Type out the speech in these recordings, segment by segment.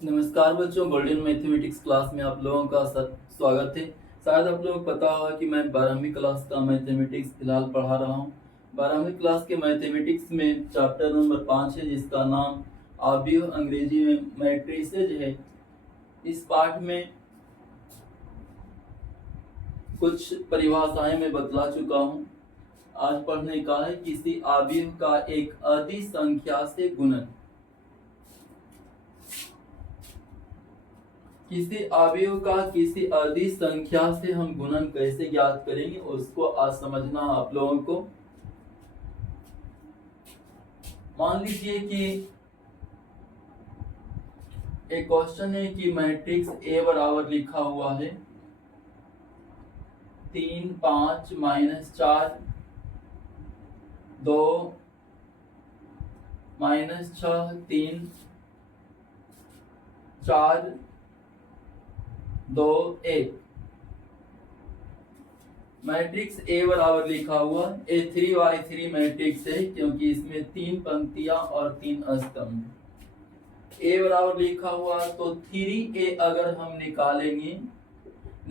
नमस्कार बच्चों, golden mathematics class में आप लोगों का स्वागत है। शायद आप लोगों को पता होगा कि मैं 12वीं क्लास का मैथमेटिक्स फिलहाल पढ़ा रहा हूँ। 12वीं क्लास के मैथमेटिक्स में चैप्टर नंबर 5 है, जिसका नाम अवयव अंग्रेजी में मैट्रिसेज है। इस पाठ में कुछ परिभाषाएं मैं बतला चुका हूँ। आज पढ़ने का है किसी अवयव का एक अदिश संख्या से गुणन। किसी अवयव का किसी अदिश संख्या से हम गुणन कैसे ज्ञात करेंगे, उसको आज समझना आप लोगों को। मान लीजिए कि एक क्वेश्चन है कि मैट्रिक्स ए बराबर लिखा हुआ है 3 5 -4 2 -6 3 4 2 1। मैट्रिक्स ए बराबर लिखा हुआ ए 3x3 मैट्रिक्स है, क्योंकि इसमें 3 पंक्तियां और 3 स्तंभ। ए बराबर लिखा हुआ तो 3a अगर हम निकालेंगे,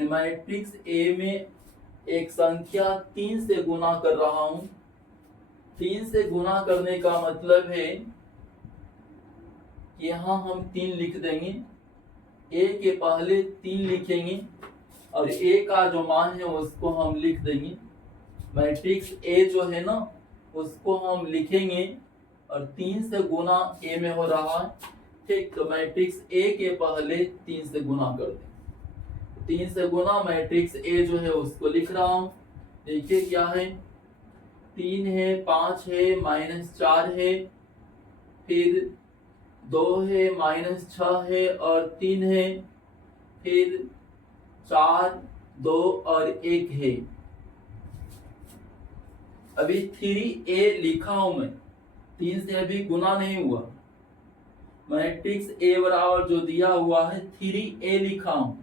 मैट्रिक्स ए में एक संख्या 3 से गुना कर रहा हूं। 3 से गुना करने का मतलब है कि यहां हम 3 लिख देंगे, ए के पहले 3 लिखेंगे और ए का जो मान है उसको हम लिख देंगे। मैट्रिक्स ए जो है ना, उसको हम लिखेंगे और 3 से गुना ए में हो रहा है। ठीक, तो मैट्रिक्स ए के पहले 3 से गुना कर दें। 3 से गुना मैट्रिक्स ए जो है उसको लिख रहा हूं। देखिए क्या है, 3 है, 5 है, -4 है, फिर 2 है, -6 है और 3 है, फिर 4 2 और 1 है। अभी 3a लिखा हूं मैं, 3 से अभी गुना नहीं हुआ। मैट्रिक्स ए बराबर जो दिया हुआ है 3a लिखा हूं।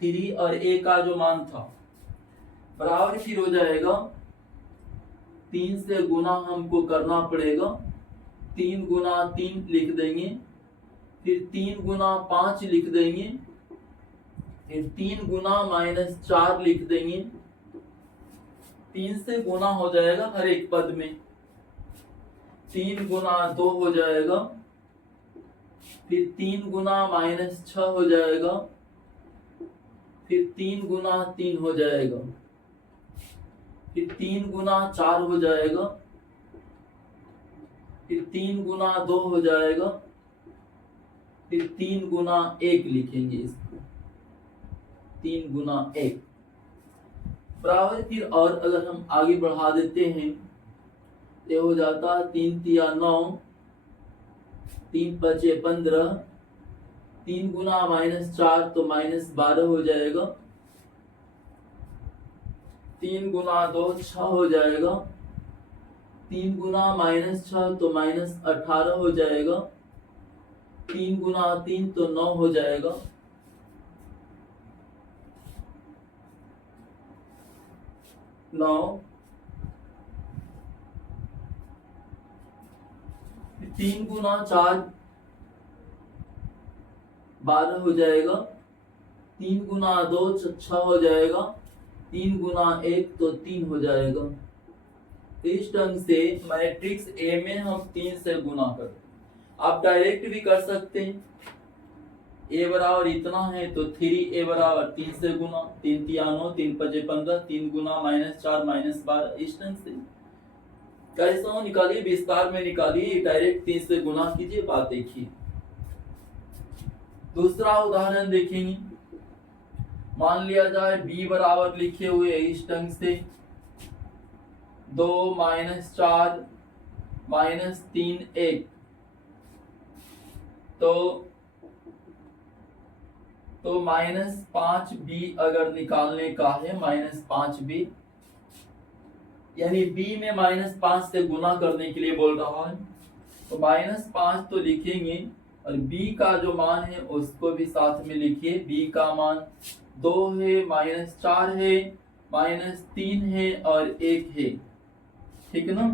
3 और a का जो मान था बराबर फिर हो जाएगा, 3 से गुना हमको करना पड़ेगा। 3 गुना 3 लिख देंगे, फिर 3 गुना 5 लिख देंगे, फिर 3 गुना -4 लिख देंगे। 3 से गुना हो जाएगा हर एक पद में। 3 गुना 2 हो जाएगा, फिर 3 गुना -6 हो जाएगा, फिर 3 गुना 3 हो जाएगा, फिर 3 गुना 4 हो जाएगा, फिर 3 गुना 2 हो जाएगा, फिर 3 गुना 1 लिखेंगे इसको, 3 गुना 1 बराबर। फिर और अगर हम आगे बढ़ा देते हैं, ये हो जाता है 3 तिया 9, 3 पचे 15, 3 गुना -4 तो -12 हो जाएगा, 3 गुना 2 6 हो जाएगा, 3 गुना -6 तो -18 हो जाएगा, 3 गुना 3 तो 9 हो जाएगा, 9, 3 गुना 4 12 हो जाएगा, 3 गुना 2 6 हो जाएगा, 3 गुना 1 तो 3 हो जाएगा। इस ढंग से मैट्रिक्स ए में हम 3 से गुना करते हैं। आप डायरेक्ट भी कर सकते हैं। ए बराबर इतना है तो 3a बराबर 3 से गुना, 3 तिया 9, 3 पचे 15, 3 गुना -4 -12। इस ढंग से कैसा हो निकालिए, विस्तार में निकालिए, डायरेक्ट 3 से गुना कीजिए, बात देखिए। दूसरा उदाहरण देखेंगे। मान लिया जाए b बराबर लिखे हुए इस ढंग से 2 -4 -3 1। तो -5b अगर निकालने का है, -5b यानी b में -5 से गुना करने के लिए बोल रहा है, तो -5 तो लिखेंगे और b का जो मान है उसको भी साथ में लिखिए। b का मान 2 है, -4 है, -3 है और 1 है। ठीक है ना,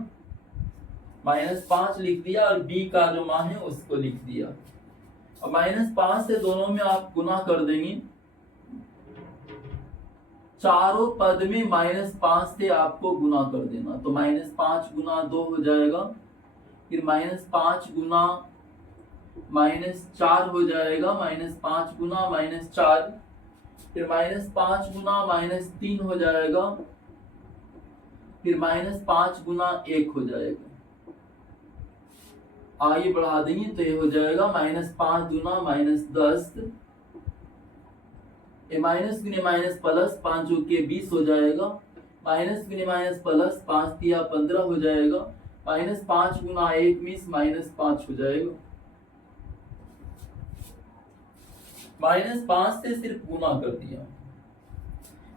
-5 लिख दिया और b का जो मान है उसको लिख दिया। अब -5 से दोनों में आप गुना कर देंगे, चारों पद में -5 से आपको गुना कर देना, तो -5 गुना 2 हो जाएगा, फिर -5 गुना -4 हो जाएगा, -5 गुना -4, फिर -5 गुना -3 हो जाएगा, फिर -5 गुना 1 हो जाएगा। आगे बढ़ा देंगे तो ये हो जाएगा -5 गुना -10, माइनस गुने माइनस प्लस 5 जो के 20 हो जाएगा, माइनस गुने माइनस प्लस 5 दिया 15 हो जाएगा, -5 गुना 1 मीन्स -5 हो जाएगा। -5 से सिर्फ गुना कर दिया।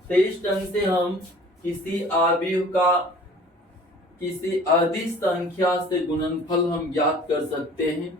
तो इस ढंग से हम किसी अवयव का किसी अदिश संख्या से गुणनफल हम ज्ञात कर सकते हैं।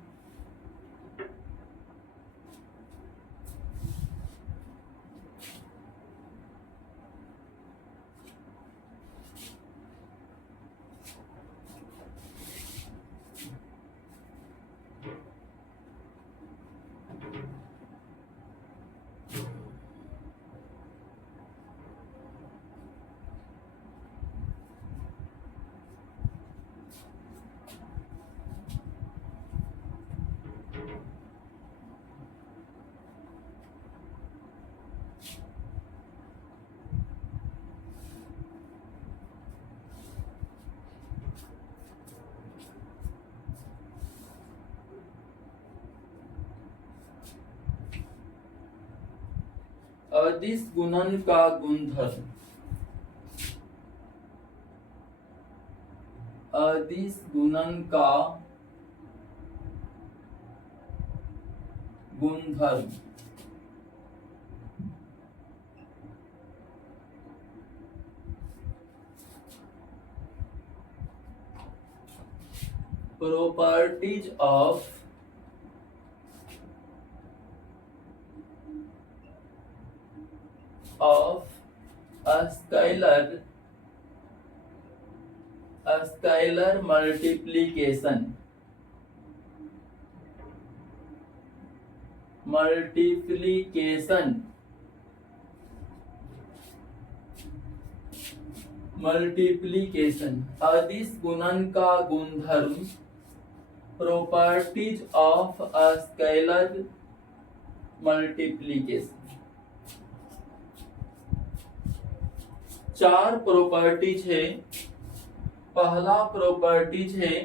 अदिश गुणन का गुणधर्म, अदिश गुणन का गुणधर्म, properties of scalar multiplication, अदिश गुणन का गुणधर्म, properties of scalar multiplication. 4 properties है। पहला प्रॉपर्टीज है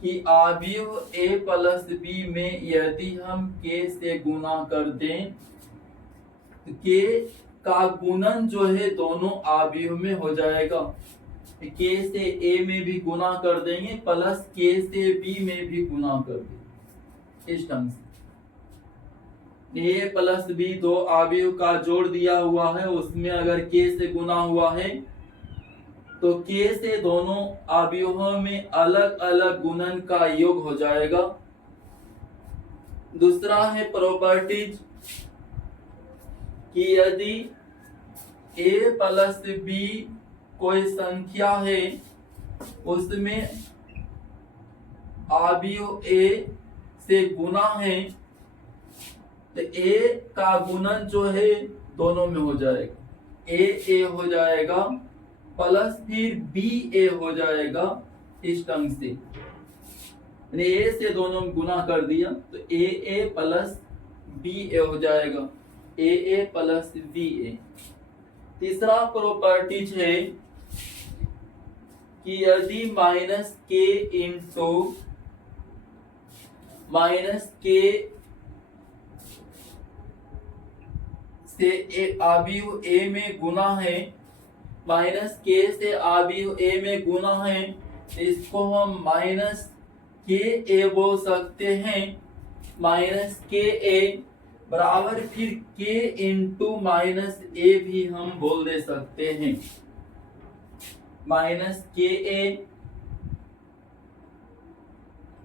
कि अवयव a प्लस b में यदि हम k से गुना कर दें तो k का गुणन जो है दोनों अवयव में हो जाएगा। k से a में भी गुना कर देंगे प्लस k से b में भी गुना कर देंगे। इस ढंग से a प्लस b दो अवयव का जोड़ दिया हुआ है, उसमें अगर k से गुना हुआ है तो k से दोनों अवयवों में अलग अलग गुणन का योग हो जाएगा। दूसरा है प्रॉपर्टीज कि यदि a प्लस b कोई संख्या है उसमें अवयव a से गुना है तो a का गुणन जो है दोनों में हो जाएगा, a हो जाएगा प्लस फिर b a हो जाएगा। इस ढंग से a से दोनों में गुना कर दिया तो a प्लस b a हो जाएगा, a प्लस b a। तीसरा प्रॉपर्टीज है कि यदि माइनस k से अवयव a में गुना है, माइनस k से अवयव a में गुना है, इसको हम माइनस k a बोल सकते हैं। माइनस k a बराबर फिर k इंटू माइनस a भी हम बोल दे सकते हैं। Minus k a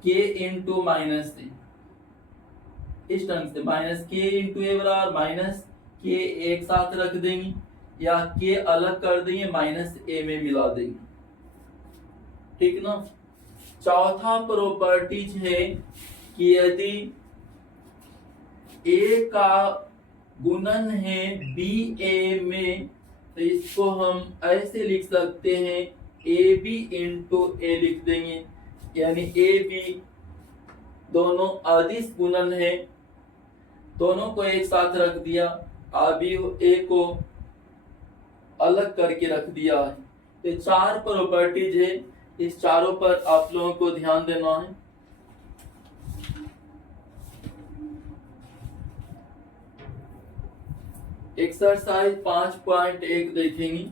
k into minus a, इस ढंग से माइनस k इंटू a बराबर माइनस k एक साथ रख देंगे या k अलग कर देंगे माइनस a में मिला देंगे, ठीक ना। चौथा प्रॉपर्टीज है कि यदि ए का गुणन है बी ए में, तो इसको हम ऐसे लिख सकते हैं ए बी इंटू ए लिख देंगे, यानी ए बी दोनों अदिश गुणन है, दोनों को एक साथ रख दिया, अभी ए को अलग करके रख दिया है। तो चार प्रॉपर्टीज है, इस चारों पर आप लोगों को ध्यान देना है। एक्सरसाइज 5.1 देखेंगे।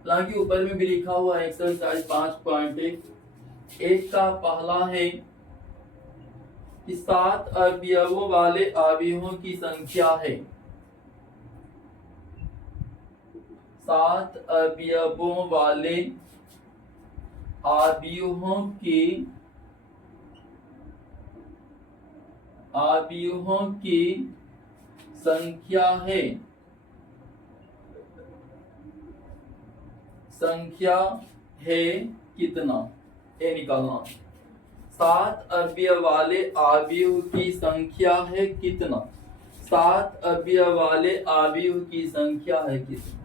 हालांकि ऊपर में भी लिखा हुआ है एक्सरसाइज 5.1। एक का पहला है कि 7 अवयवों वाले अवयवों की संख्या है। 7 अवयवों वाले अवयवों की संख्या है। संख्या है कितना, ये निकालना। 7 अवयव वाले अवयव की संख्या है कितना, 7 अवयव वाले अवयव की संख्या है कितना।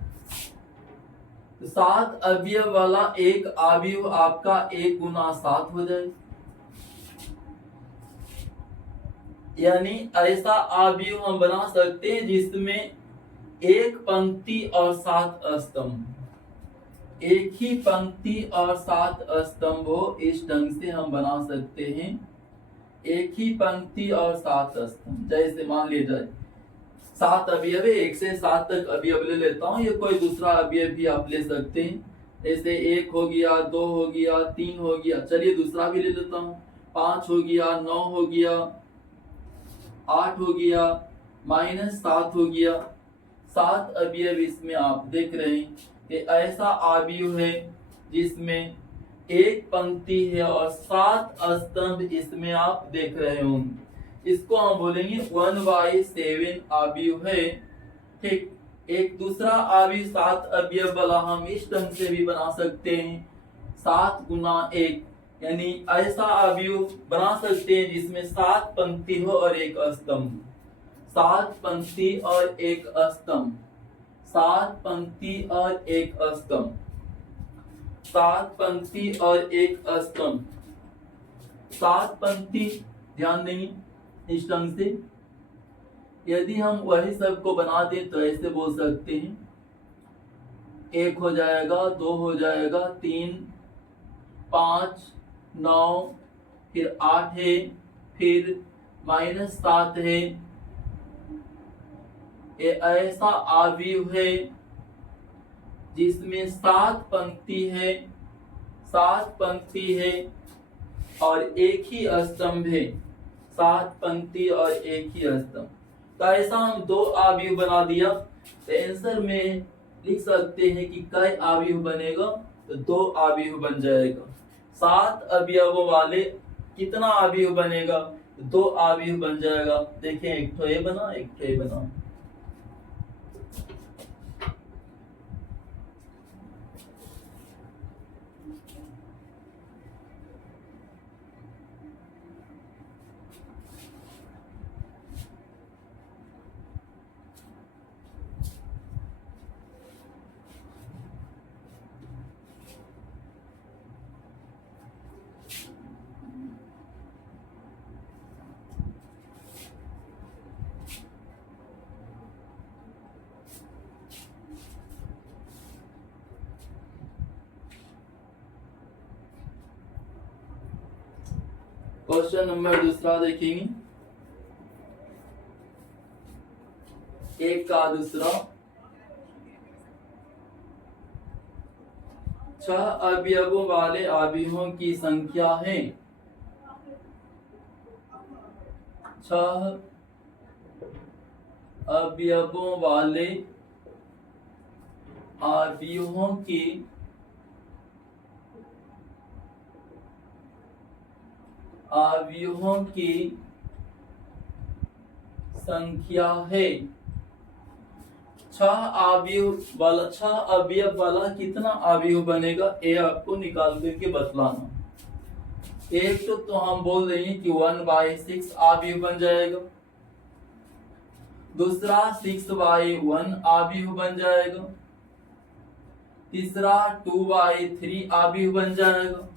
7 अवयव वाला एक अवयव आपका 1 गुना 7 हो जाए, यानी ऐसा अवयव हम बना सकते हैं जिसमें एक पंक्ति और 7 स्तंभ, एक ही पंक्ति और 7 स्तंभ हो, इस ढंग से हम बना सकते हैं। एक ही पंक्ति और 7 स्तंभ, जैसे मान लिया जाए 7 अवयव है, 1 से 7 तक अवयव ले लेता हूँ, ये कोई दूसरा अवयव भी आप ले सकते हैं, जैसे 1 हो गया, 2 हो गया, 3 हो गया, चलिए दूसरा भी ले लेता हूँ, 5 हो गया, 9 हो गया, 8 हो गया, -7 हो गया। 7 अवयव इसमें आप देख रहे हैं कि ऐसा अवयव है जिसमें एक पंक्ति है और 7 स्तंभ इसमें आप देख रहे होंगे। इसको हम बोलेंगे 1/7 अवयव है। ठीक, एक दूसरा अवयव 7 अवयव वाला हम इस ढंग से भी बना सकते हैं, 7 गुना 1, यानी ऐसा अवयव बना सकते हैं जिसमें 7 पंक्ति हो और 1 स्तंभ। 7 पंक्ति और 1 स्तंभ, 7 पंक्ति और 1 स्तंभ, 7 पंक्ति और 1 स्तंभ, 7 पंक्ति। ध्यान देंगे इस ढंग से। यदि हम वही सब को बना दें तो ऐसे बोल सकते हैं, 1 हो जाएगा, 2 हो जाएगा, 3, 5, 9, फिर 8 है, फिर -7 है। ये ऐसा अवयव है जिसमें 7 पंक्ति है, 7 पंक्ति है और एक ही स्तंभ है, 7 पंक्ति और एक ही स्तंभ। तो ऐसा हम 2 अवयव बना दिया, तो आंसर में लिख सकते हैं कि कई अवयव बनेगा, तो 2 अवयव बन जाएगा। 7 अवयवों वाले कितना अवयव बनेगा, 2 अवयव बन जाएगा। देखें, एक तो ये बना, एक तो ये बना। क्वेश्चन नंबर दूसरा देखेंगे, 1 का दूसरा। 6 अवयवों वाले अवयवों की संख्या है। 6 अवयवों वाले अवयवों की संख्या है। छह अवयव वाला कितना अवयव बनेगा, ये आपको निकाल करके बतलाना। एक तो हम बोल रहे हैं कि 1/6 अवयव बन जाएगा, दूसरा 6/1 अवयव बन जाएगा, तीसरा 2/3 अवयव बन जाएगा,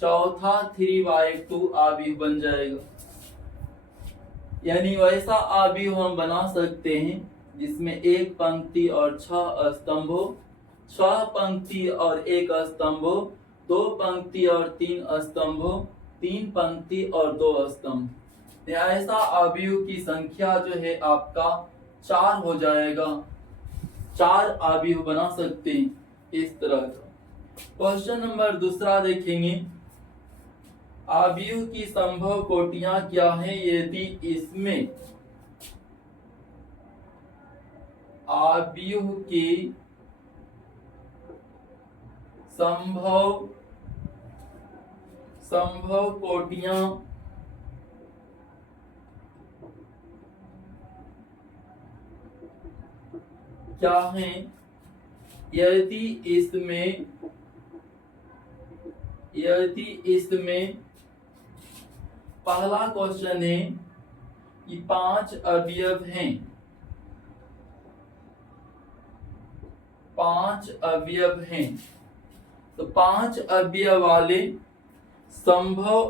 चौथा 3/2 अवयव बन जाएगा। यानी वैसा अवयव हम बना सकते हैं जिसमें एक पंक्ति और 6 स्तंभ हो, 6 पंक्ति और 1 स्तंभ हो, 2 पंक्ति और 3 स्तंभ हो, 3 पंक्ति और 2 स्तंभ। ऐसा अवयव की संख्या जो है आपका 4 हो जाएगा। 4 अवयव बना सकते हैं इस तरह का। क्वेश्चन नंबर दूसरा देखेंगे, अवयव की संभव कोटियां क्या है यदि इसमें अवयव की संभव कोटियां क्या हैं यदि इसमें पहला क्वेश्चन है कि 5 अवयव हैं, 5 अवयव हैं, तो 5 अवयव वाले संभव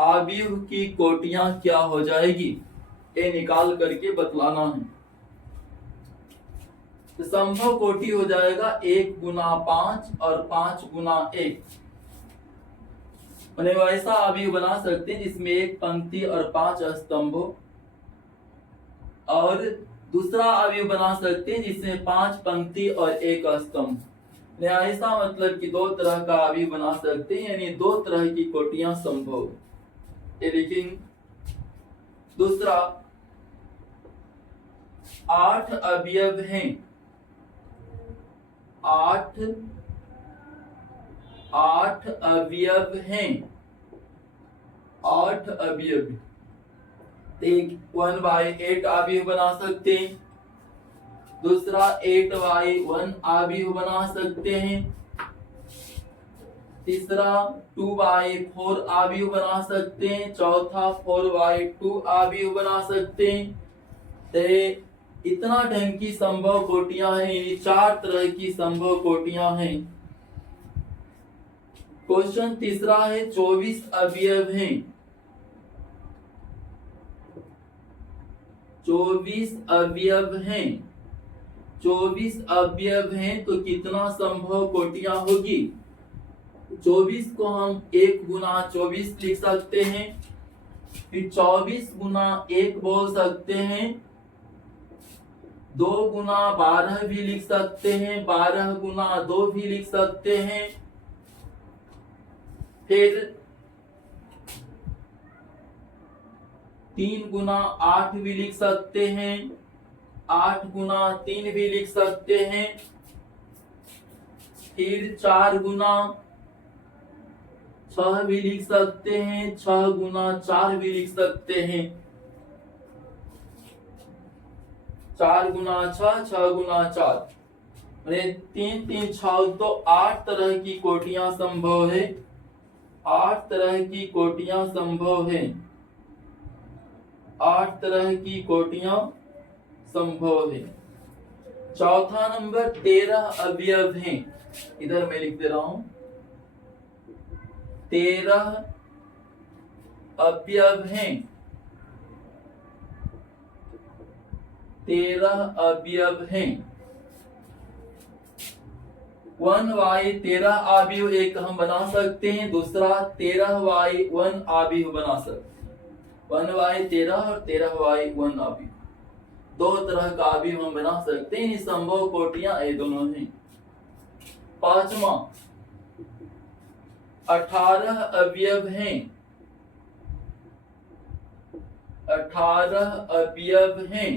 अवयव की कोटियां क्या हो जाएगी, ये निकाल करके बतलाना है। तो संभव कोटि हो जाएगा 1 गुना 5 और 5 गुना 1। मैंने वैसा अवयव बना सकते हैं जिसमें एक पंक्ति और 5 स्तंभ हो, और दूसरा अवयव बना सकते हैं जिसमें 5 पंक्ति और 1 स्तंभ। ऐसा मतलब कि 2 तरह का अवयव बना सकते हैं, यानी 2 तरह की कोटियां संभव। लेकिन दूसरा 8 अवयव हैं, 8 अवयव हैं, 8 अवयव। 1/8 अवयव बना सकते हैं, दूसरा 8/1 अवयव बना सकते हैं, तीसरा 2/4 अवयव बना सकते हैं, चौथा 4/2 अवयव बना सकते हैं। तो इतना ढंग की संभव कोटियां हैं, 4 तरह की संभव कोटियां हैं। क्वेश्चन तीसरा है 24 अवयव हैं, 24 अवयव हैं, 24 अवयव हैं तो कितना संभव कोटियां होगी। 24 को हम 1 गुना 24 लिख सकते हैं, फिर 24 गुना 1 बोल सकते हैं, 2 गुना 12 भी लिख सकते हैं, 12 गुना 2 भी लिख सकते हैं, फिर 3 गुना 8 भी लिख सकते हैं, 8 गुना 3 भी लिख सकते हैं, फिर 4 गुना 6 भी लिख सकते हैं, 6 गुना 4 भी लिख सकते हैं, 4 गुना 6, 6 गुना 4, 3 3 6 तो 8 तरह की कोटियां संभव है, 8 तरह की कोटियां संभव है, 8 तरह की कोटियां संभव है। चौथा नंबर 13 अवयव हैं, इधर मैं लिख दे रहा हूं, 13 अवयव हैं, 13 अवयव हैं। 1/13 अवयव एक हम बना सकते हैं, दूसरा 13/1 अवयव बना सकते हैं। 1/13 और 13/1 अवयव, 2 तरह का अवयव हम बना सकते हैं। संभव कोटियां ये दोनों हैं। पांचवा 18 अवयव हैं, 18 अवयव हैं,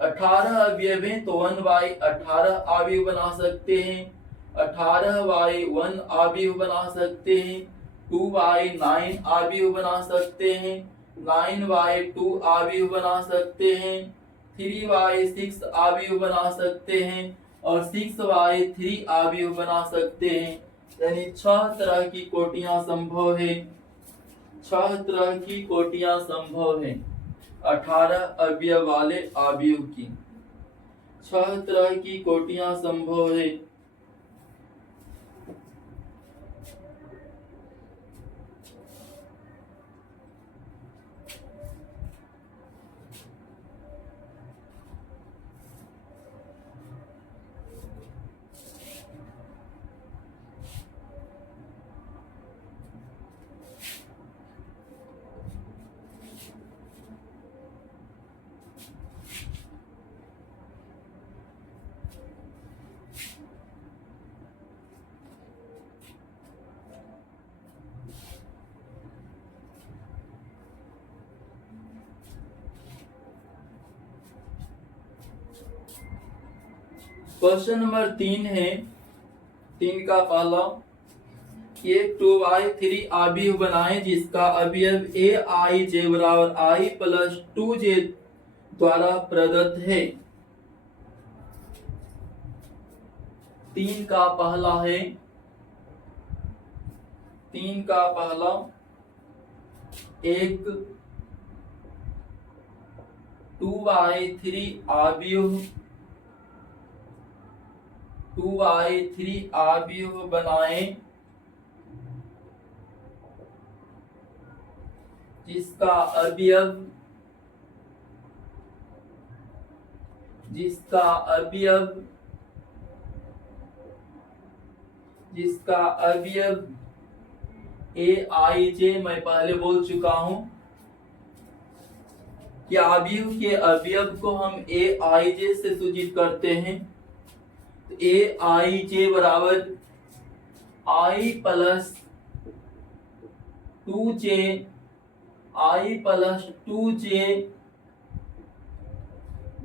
18 अवयव हैं तो 1/18 अवयव बना सकते हैं, 18/1 अवयव बना सकते हैं, 2/9 अवयव बना सकते हैं, 9/2 अवयव बना सकते हैं, 3y6 अवयव बना सकते हैं और 6y3 अवयव बना सकते हैं। यानी 6 तरह की कोटियां संभव है, 6 तरह की कोटियां संभव है 18 अवयव वाले अवयव की। 6 तरह की कोटियां संभव है। क्वेश्चन नंबर 3 है, 3 का पहला, एक 2y3 अवयव बनाएं जिसका अवयव aij बराबर i प्लस 2j द्वारा प्रदत्त है। 3 का पहला है, 3 का पहला, एक 2y3 अवयव 2y3 अवयव बनाएं जिसका अवयव 'aij' मैं पहले बोल चुका हूं कि अवयव के अवयव को हम aij से सूचित करते हैं। तो aij बराबर i प्लस 2j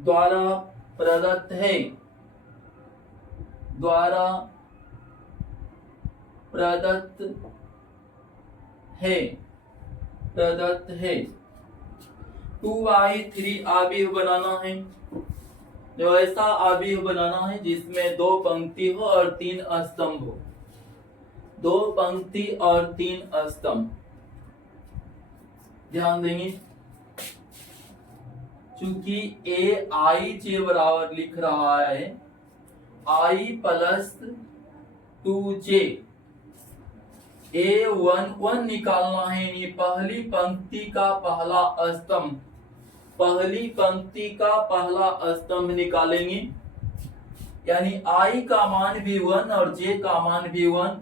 द्वारा प्रदत्त है, द्वारा प्रदत्त है। 2y3 अवयव बनाना है, जो ऐसा अवयव बनाना है जिसमें 2 पंक्ति हो और 3 स्तंभ हो, 2 पंक्ति और 3 स्तंभ। ध्यान देंगे, चूंकि aij बराबर लिख रहा है i प्लस 2j, a11 निकालना है, यानी पहली पंक्ति का पहला स्तंभ, पहली पंक्ति का पहला स्तंभ निकालेंगे, यानी i का मान भी 1 और j का मान भी 1,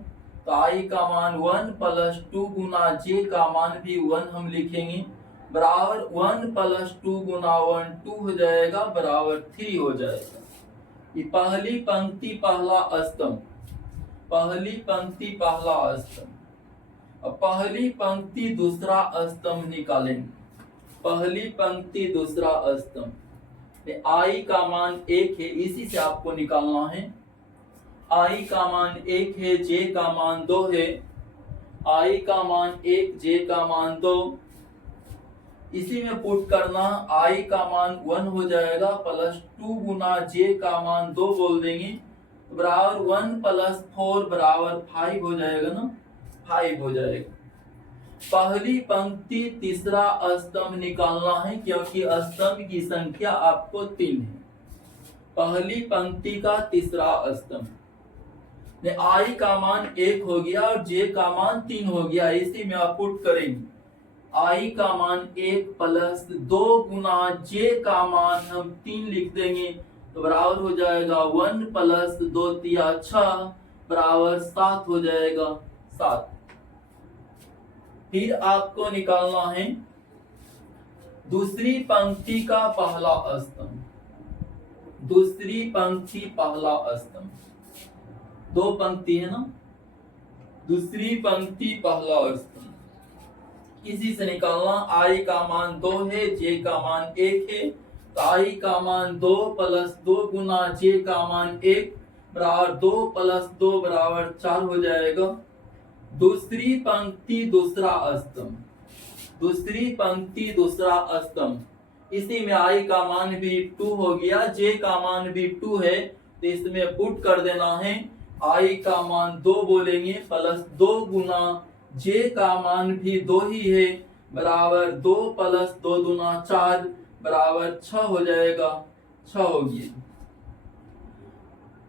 तो i का मान 1 प्लस 2 गुना j का मान भी 1 हम लिखेंगे, बराबर 1 प्लस 2 गुना 1 2 हो जाएगा, बराबर 3 हो जाएगा। ये पहली पंक्ति पहला स्तंभ, पहली पंक्ति पहला स्तंभ। अब पहली पंक्ति दूसरा स्तंभ निकालेंगे, पहली पंक्ति दूसरा स्तंभ। i का मान 1 है, इसी से आपको निकालना है। i का मान 1 है, j का मान 2 है, i का मान 1, j का मान 2, इसी में पुट करना, i का मान 1 हो जाएगा, प्लस 2 गुना j का मान 2 बोल देंगे, बराबर 1 प्लस 4 बराबर 5 हो जाएगा ना, 5 हो जाएगा। पहली पंक्ति तीसरा स्तंभ निकालना है, क्योंकि स्तंभ की संख्या आपको 3 है। पहली पंक्ति का तीसरा स्तंभ, i का मान 1 हो गया और j का मान 3 हो गया, इसी में आप पुट करेंगे। i का मान 1 प्लस 2 गुना j का मान हम 3 लिख देंगे, तो बराबर हो जाएगा 1 प्लस 2 तिया 6 बराबर 7 हो जाएगा, 7। फिर आपको निकालना है दूसरी पंक्ति का पहला स्तंभ, दूसरी पंक्ति पहला स्तंभ, 2 पंक्ति है ना, दूसरी पंक्ति पहला स्तंभ, इसी से निकालना। i का मान 2 है, j का मान 1 है, तो i का मान 2 प्लस 2 गुना j का मान 1 बराबर 2 प्लस 2 बराबर 4 हो जाएगा। दूसरी पंक्ति दूसरा स्तंभ, दूसरी पंक्ति दूसरा स्तंभ, इसी में आई का मान भी 2 हो गया, जे का मान भी 2 है, तो इसमें पुट कर देना है। आई का मान 2 बोलेंगे प्लस 2 गुना जे का मान भी 2 ही है, बराबर 2 प्लस 2 दूना 4 बराबर 6 हो जाएगा, 6 हो गया।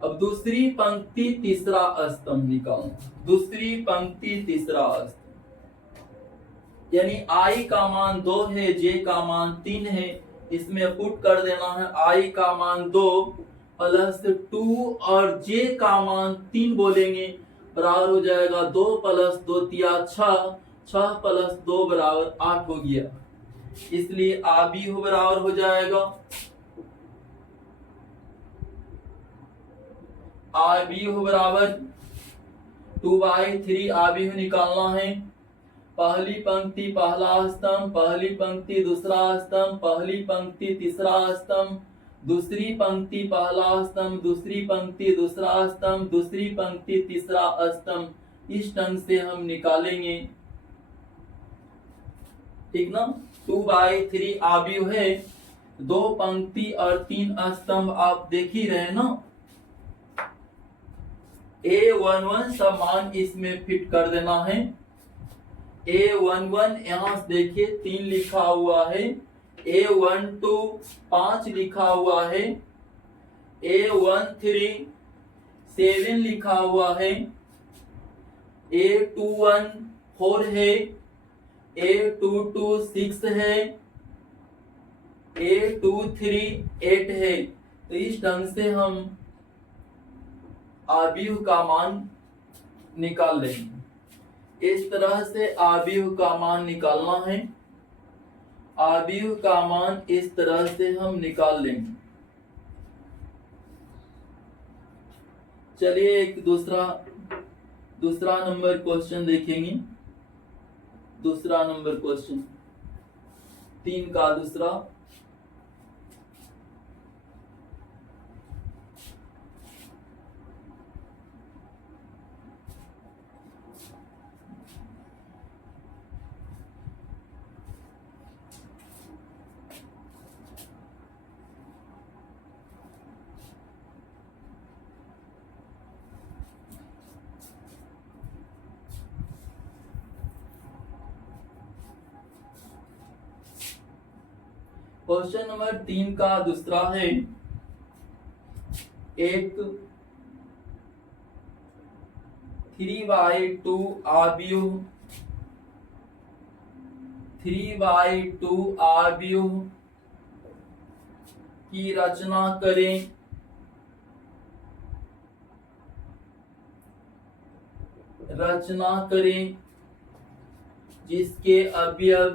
अब दूसरी पंक्ति तीसरा स्तंभ निकालो, दूसरी पंक्ति तीसरा स्तंभ, यानी आई का मान 2 है, जे का मान 3 है, इसमें पुट कर देना है आई का मान 2 प्लस 2 और जे का मान 3 बोलेंगे, बराबर हो जाएगा 2 प्लस 2 तिया 6, 6 प्लस 2 बराबर 8 हो गया। इसलिए आबी हो बराबर हो जाएगा, आबी हो बराबर 2/3 आबी हो निकालना है। पहली पंक्ति पहला स्तंभ, पहली पंक्ति दूसरा स्तंभ, पहली पंक्ति तीसरा स्तंभ, दूसरी पंक्ति पहला स्तंभ, दूसरी पंक्ति दूसरा स्तंभ, दूसरी पंक्ति तीसरा स्तंभ। इस ढंग से हम निकालेंगे, ठीक ना। 2/3 आबी है, 2 पंक्ति और 3 स्तंभ आप देख ही रहे ना। A11 सब मान इसमें फिट कर देना है। A11 यहां से देखिए 3 लिखा हुआ है, A12 5 लिखा हुआ है, A13 7 लिखा हुआ है, A21 4 है, A22 6 है, A23 8 है। तो इस ढंग से हम आव्यूह का मान निकाल लेंगे। इस तरह से आव्यूह का मान निकालना है, आव्यूह का मान इस तरह से हम निकाल लेंगे। चलिए एक दूसरा नंबर क्वेश्चन देखेंगे। दूसरा नंबर क्वेश्चन 3 का दूसरा, क्वेश्चन नंबर 3 का दूसरा है, एक 3/2 आव्यूह, 3/2 आव्यूह की रचना करें। रचना करें जिसके अवयव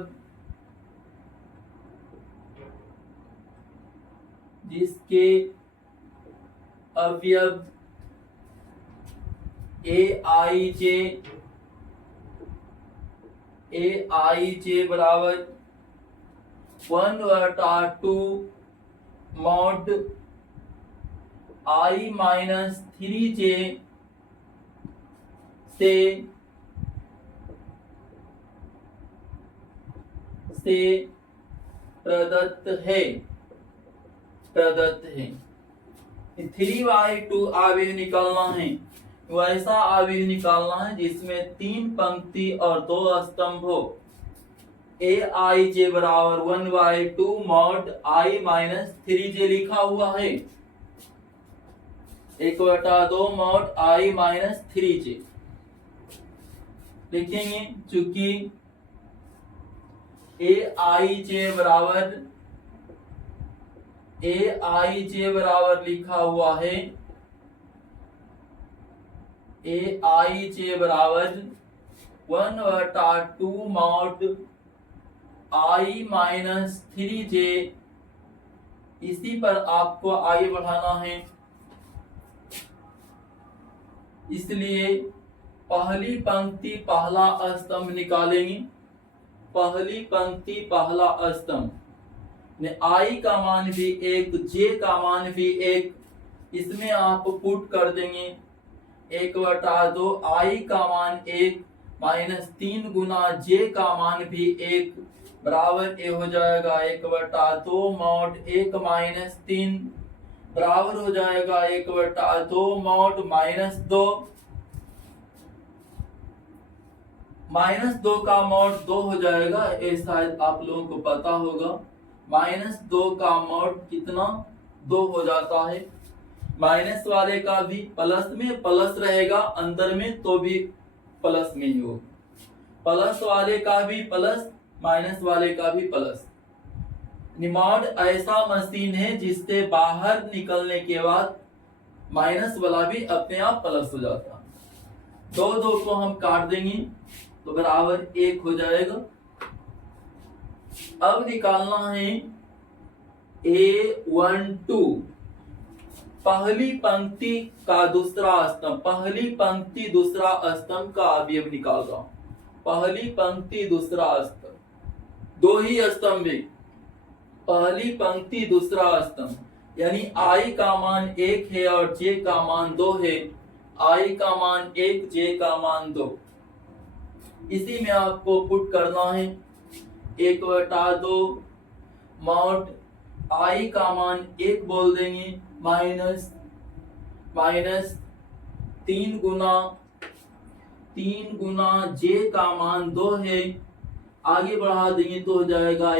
aij बराबर 1/2 mod i माइनस 3j से प्रदत्त है। 3/2 आव्यूह निकालना है, वैसा आव्यूह निकालना है जिसमें 3 पंक्ति और 2 स्तंभ हो। aij बराबर 1/2 mod i माइनस 3j लिखा हुआ है, 1/2 mod i माइनस 3j लिखेंगे। चूंकि aij बराबर लिखा हुआ है, aij बराबर 1/2 mod i माइनस 3j, इसी पर आपको आगे बढ़ाना है। इसलिए पहली पंक्ति पहला स्तंभ निकालेंगे। पहली पंक्ति पहला स्तंभ में आई का मान भी 1, जे का मान भी 1, इसमें आप पुट कर देंगे 1/2 आई का मान 1 माइनस 3 गुना जे का मान भी 1 बराबर ए हो जाएगा 1/2 मॉड 1 माइनस 3 बराबर हो जाएगा 1/2 मॉड -2 -2 का मॉड 2 हो जाएगा। ये शायद आप लोगों को पता होगा। -2 का मॉड कितना 2 हो जाता है। माइनस वाले का भी प्लस में प्लस रहेगा, अंदर में तो भी प्लस में ही होगा। प्लस वाले का भी प्लस, माइनस वाले का भी प्लस। मॉड ऐसा मशीन है जिससे बाहर निकलने के बाद माइनस वाला भी अपने आप प्लस हो जाता है। 2 को हम काट देंगे तो बराबर 1 हो जाएगा। अब निकालना है A12 पहली पंक्ति का दूसरा स्तंभ। पहली पंक्ति दूसरा स्तंभ का अवयव निकाल रहा हूं। पहली पंक्ति दूसरा स्तंभ, 2 ही स्तंभ है। पहली पंक्ति दूसरा स्तंभ यानी I का मान 1 है और J का मान 2 है। I का मान 1, J का मान 2। इसी में आपको पुट करना है 1/2 मॉड I का मान 1 बोल देंगे माइनस 3 गुना J का मान 2 है। आगे बढ़ा देंगे तो हो जाएगा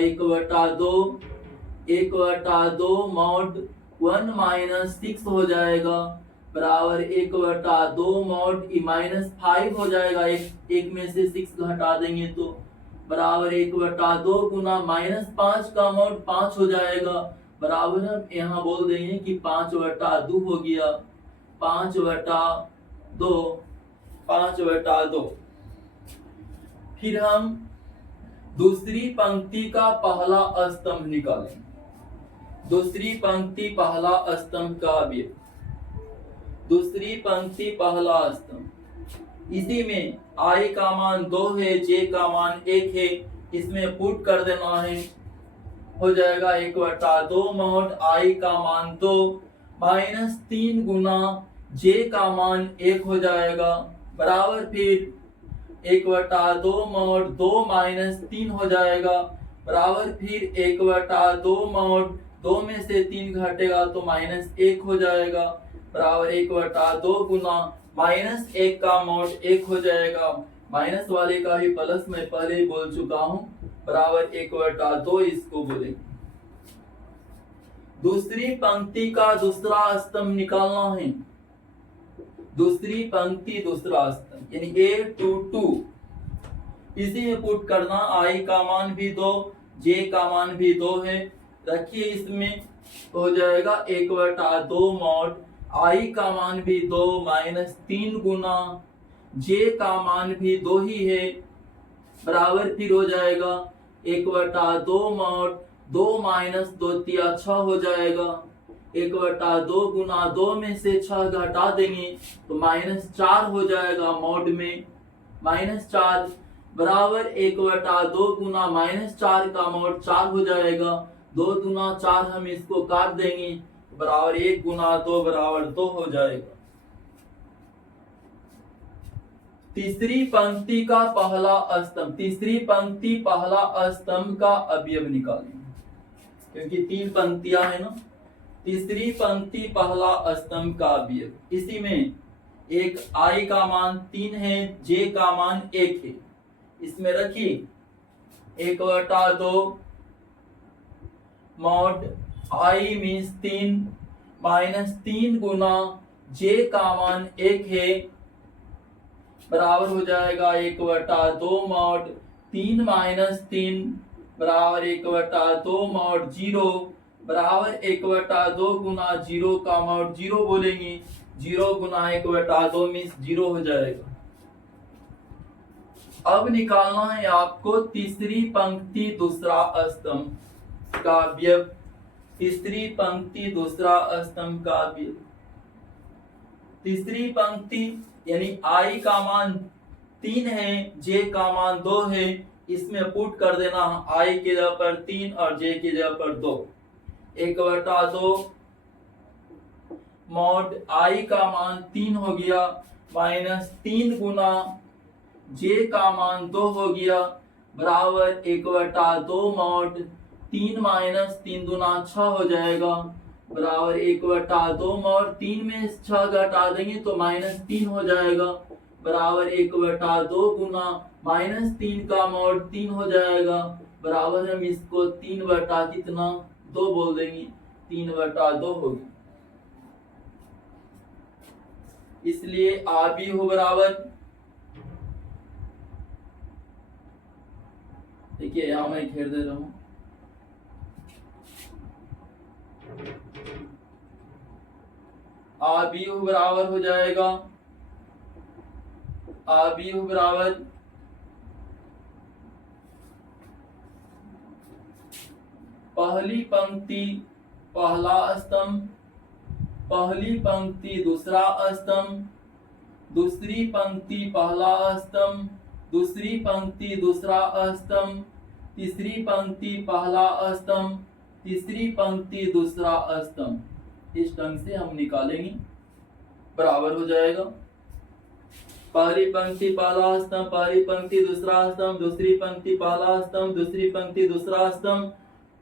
1/2 मॉड 1 माइनस 6 हो जाएगा बराबर 1/2 मॉड -5 हो जाएगा। एक में से 6 घटा देंगे तो बराबर 1/2 गुना -5 का मॉड 5 हो जाएगा बराबर हम यहाँ बोल देंगे कि 5/2 हो गया। 5/2। फिर हम दूसरी पंक्ति का पहला स्तंभ निकालेंगे। दूसरी पंक्ति पहला स्तंभ का अवयव, दूसरी पंक्ति पहला स्तंभ। इसी में I का मान 2 है, J का मान 1 है। इसमें पुट कर देना है, हो जाएगा 1/2 मॉड I का मान 2 माइनस 3 गुना J का मान 1 हो जाएगा बराबर फिर 1/2 मॉड 2 माइनस 3 हो जाएगा बराबर फिर 1/2 मॉड 2 में से 3 घटेगा तो -1 हो जाएगा बराबर 1/2 गुना -1 का मॉड 1 हो जाएगा। माइनस वाले का भी प्लस मैं पहले ही बोल चुका हूं बराबर 1/2 इसको बोलेंगे। दूसरी पंक्ति का दूसरा स्तंभ निकालना है। दूसरी पंक्ति दूसरा स्तंभ यानी A22। इसी में पुट करना I का मान भी 2, J का मान भी 2 है। रखिए इसमें हो जाएगा 1/2 मॉड I का मान भी 2 माइनस 3 गुना J का मान भी 2 ही है बराबर फिर हो जाएगा 1/2 मॉड 2 माइनस 2 तिया 6 हो जाएगा। 1/2 गुना 2 में से 6 घटा देंगे तो -4 हो जाएगा मॉड में -4 बराबर 1/2 गुना -4 का मॉड 4 हो जाएगा। 2 गुना 4 हम इसको काट देंगे बराबर 1 गुना 2 बराबर 2 हो जाएगा। तीसरी पंक्ति का पहला स्तंभ, तीसरी पंक्ति पहला स्तंभ का अवयव निकालेंगे क्योंकि 3 पंक्तियां है ना। तीसरी पंक्ति पहला स्तंभ का अवयव, इसी में एक I का मान 3 है, J का मान 1 है। इसमें रखिए 1/2 mod I means 3 minus 3 Guna J का मान 1 है बराबर हो जाएगा 1/2 मॉड 3 माइनस 3 बराबर 1/2 मॉड 0 बराबर 1/2 गुना 0 का मॉड 0 बोलेंगे। 0 गुना 1/2 मीन्स 0 हो जाएगा। अब निकालना है आपको तीसरी पंक्ति दूसरा स्तंभ का अवयव। तीसरी पंक्ति दूसरा स्तंभ का अवयव, तीसरी पंक्ति यानी I का मान 3 है, J का मान 2 है। इसमें पुट कर देना I के जगह पर 3 और J के जगह पर 2। 1/2 मॉड I का मान 3 हो गया माइनस 3 गुना J का मान 2 हो गया बराबर 1/2 मॉड 3 माइनस 3 दूना 6 हो जाएगा, बराबर 1/2 मॉड 3 में 6 घटा देंगे तो -3 हो जाएगा, बराबर 1/2 गुना -3 का मॉड 3 हो जाएगा, बराबर हम इसको 3 बटा कितना 2 बोल देंगे, 3/2 होगी। इसलिए आ भी हो बराबर, देखिए यहां मैं घेर दे रहा हूं, आ बी हो बराबर हो जाएगा, आ बी हो बराबर पहली पंक्ति पहला स्तंभ, पहली पंक्ति दूसरा स्तंभ, दूसरी पंक्ति पहला स्तंभ, दूसरी पंक्ति दूसरा स्तंभ, तीसरी पंक्ति पहला स्तंभ, तीसरी पंक्ति दूसरा स्तंभ। इस ढंग से हम निकालेंगे, बराबर हो जाएगा पहली पंक्ति पहला स्तंभ, पहली पंक्ति दूसरा स्तंभ, दूसरी पंक्ति पहला स्तंभ, दूसरी पंक्ति दूसरा स्तंभ,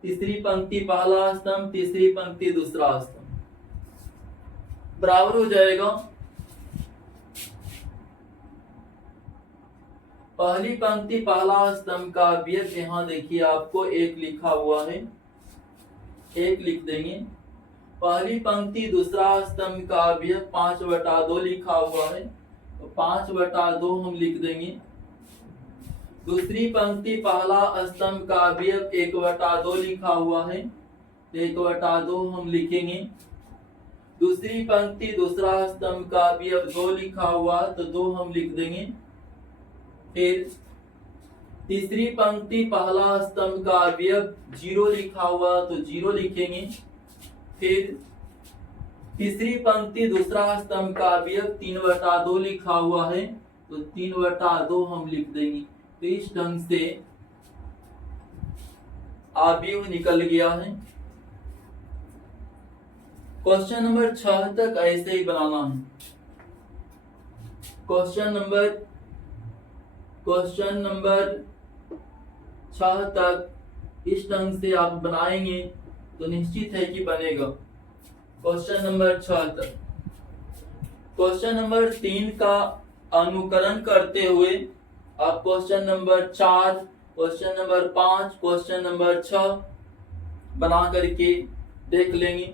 तीसरी पंक्ति पहला स्तंभ, तीसरी पंक्ति दूसरा स्तंभ, बराबर हो जाएगा। पहली पंक्ति पहला स्तंभ का अवयव यहाँ देखिए आपको 1 लिखा हुआ है, 1 लिख देंगे। पहली पंक्ति दूसरा स्तंभ का अवयव 5/2 लिखा हुआ है, तो 5/2 हम लिख देंगे। दूसरी पंक्ति पहला स्तंभ का अवयव 1/2 लिखा हुआ है, तो 1/2 हम लिखेंगे। दूसरी पंक्ति दूसरा स्तंभ का अवयव 2 लिखा हुआ, तो 2 हम लिख देंगे। फिर तीसरी पंक्ति पहला स्तंभ का अवयव 0 लिखा हुआ, तो 0 लिखेंगे। फिर तीसरी पंक्ति दूसरा स्तंभ का अवयव 3/2 लिखा हुआ है, तो 3/2 हम लिख देंगे। तो इस ढंग से अवयव निकल गया है। क्वेश्चन नंबर 6 तक ऐसे ही बनाना है। क्वेश्चन नंबर 6 तक इस ढंग से आप बनाएंगे तो निश्चित है कि बनेगा। क्वेश्चन नंबर 6 तक। क्वेश्चन नंबर 3 का अनुकरण करते हुए आप question number 4, question number 5, question number 6 बना करके देख लेंगे।